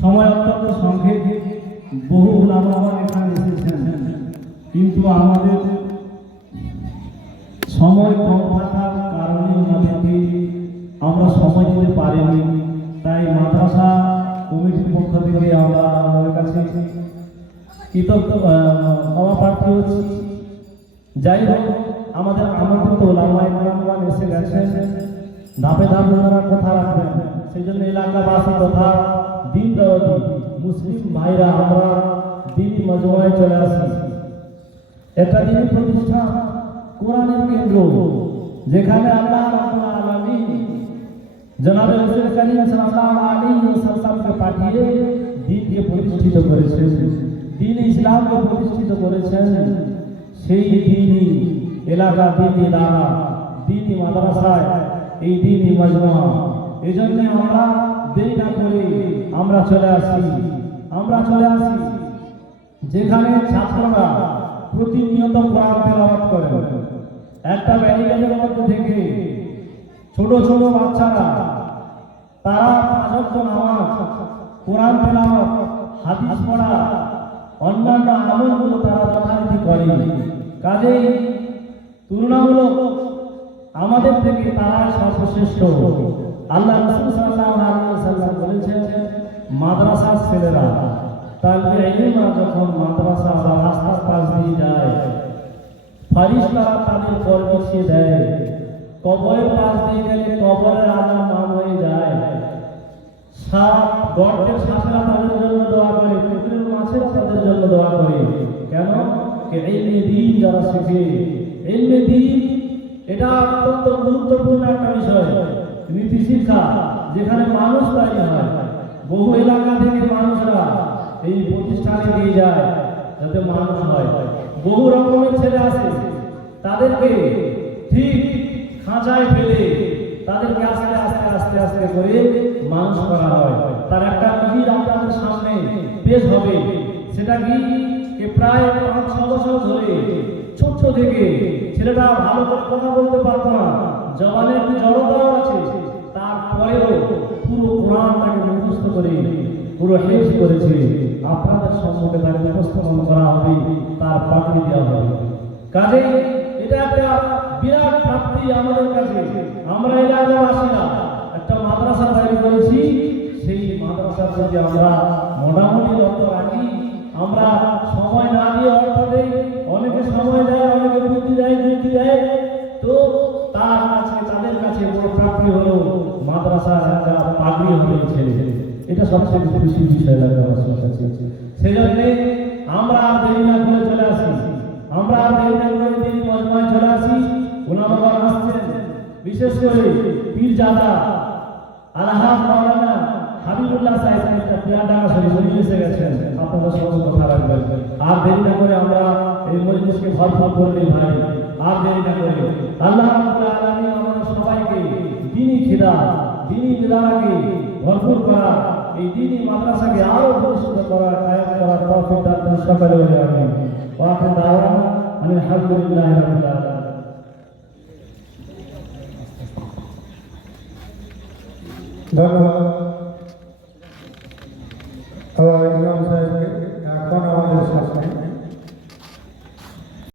সময় অত্যন্ত সংক্ষেপ। বহু লাভবান এখানে কিন্তু আমাদের সময় কম থাকার কারণে ওনাদেরকে আমরা সময় দিতে পারিনি। তাই মাদ্রাসা কমিটির পক্ষ থেকে আমরা আমাদের কাছে কৃতজ্ঞ ক্ষমা প্রার্থী হচ্ছি। যাই হোক, আমাদের আমন্ত্রিত ওলামায় এসে গেছেন। ধাপে ধাপে ওনারা কথা রাখবেন। সেই জন্য এলাকাবাসী তথা দিন দরদি মুসলিম ভাইরা আমরা দিনই মজমায় চলে আসি। একটা দিনই প্রতিষ্ঠান কোরআনের কেন্দ্র, যেখানে আল্লাহ আলামিন জনাবে রাসূল করিম সাল্লাল্লাহু আলাইহি ওয়াসাল্লামকে পাঠিয়ে দ্বীনকে প্রতিষ্ঠিত করেছেন। দ্বীন ইসলামকে প্রতিষ্ঠিত করেছেন। সেই দিনই এলাকা দিনই দানা দিনই মাদ্রাসায় এই দিনই মজমা এই জন্য আমরা দেরি না করে আমরা চলে আসি। আমরা চলে আসি যেখানে ছাত্ররা প্রতিনিয়ত কোরআন তেলাওয়াত করে একটা ব্যারিকেডের মধ্যে থেকে ছোট ছোট বাচ্চারা, তারা পাঁচক্ত নামাজ, কোরআন তেলাওয়াত, হাদিস পড়া, অন্যান্য আমলগুলো তারা যথারীতি করে কাজেই তুলনামূলক আমাদের থেকে তারা সর্বশ্রেষ্ঠ। আল্লাহ বলেছেন, মাদ্রাসার ছেলেরা যখন মাদ্রাসা রাস্তার পাশ দিয়ে যায়, ফারিস্তারা তাদের পর পিছিয়ে দেয়। কবরের পাশ দিয়ে গেলে কবরের আজান নাম হয়ে যায়। সাপ তাদের জন্য দোয়া করে, পুকুরের মাছেরা তাদের জন্য দোয়া করে। কেন? কে? ইলমে দিন যারা শিখে। ইলমে দিন এটা অত্যন্ত গুরুত্বপূর্ণ একটা বিষয়। নীতি শিক্ষা যেখানে মানুষ তৈরি হয়, বহু এলাকা থেকে মানুষরা এই প্রতিষ্ঠানে দিয়ে যায়, যাতে মানুষ হয়। বহু রকমের ছেলে আছে, তাদেরকে ঠিক খাঁচায় ফেলে তাদেরকে আস্তে আস্তে আস্তে আস্তে করে মানুষ করা হয়। তার একটা নজির আপনাদের সামনে পেশ হবে, সেটা কি? যে প্রায় পাঁচ, ছ বছর ধরে ছোট্ট থেকে ছেলেটা ভালো করে কথা বলতে পারতো না জবানের একটু জড়তাও আছে। তারপরেও পুরো কোরআনটাকে মুখস্থ করে, পুরো হেস করেছে। আপনাদের সম্মুখে তাকে উপস্থাপন করা হবে, তার পাকড়ি দেওয়া হবে। কাজে এটা একটা বিরাট প্রাপ্তি আমাদের কাছে। আমরা এটা আগে আসি না, একটা মাদ্রাসা তৈরি করেছি। সেই মাদ্রাসার যদি আমরা মোটামুটি লক্ষ্য রাখি আমরা সময় না দিয়ে অর্থ দেই, অনেকে সময় দেয়, অনেকে বুদ্ধি দেয় যুক্তি দেয়। তো তার কাছে, তাদের কাছে বড় প্রাপ্তি হলো মাদ্রাসা একটা পাগড়ি হলো ছেলে। এটা সবচেয়ে খুশির বিষয় লাগে আমার কাছে সেই জন্যে আমরা আর দেরি না করে চলে আসি। আমরা আর দেরি না করে দিন মজমায় চলে আসি। ওনারা আসছেন। বিশেষ করে পীর জাদা আলহাজ মাওলানা সাহেব একটা ডাকা শরীফ উনি এসে গেছেন। আপনাদের সঙ্গে কথা রাখবেন। আর দেরি না করে আমরা এই মজলিসকে ভরপুর করলে ভাই। আর দেরি না করে। আল্লাহ রাব্বুল আলামিন আমাদের সবাইকে দিনী খিদা দিনী বিদারাকে ভরপুর করা, এই দিনী মাদ্রাসাকে আরও প্রতিষ্ঠিত করা কায়েম করার তৌফিক দান করুন সকলে বলে আমিন। ওয়া আখির দাওয়ানা আলহামদুলিল্লাহি রাব্বিল আলামিন। ধন্যবাদ। ಇಮಾಮ್ ಸಾಹೇಬ್ಗೆ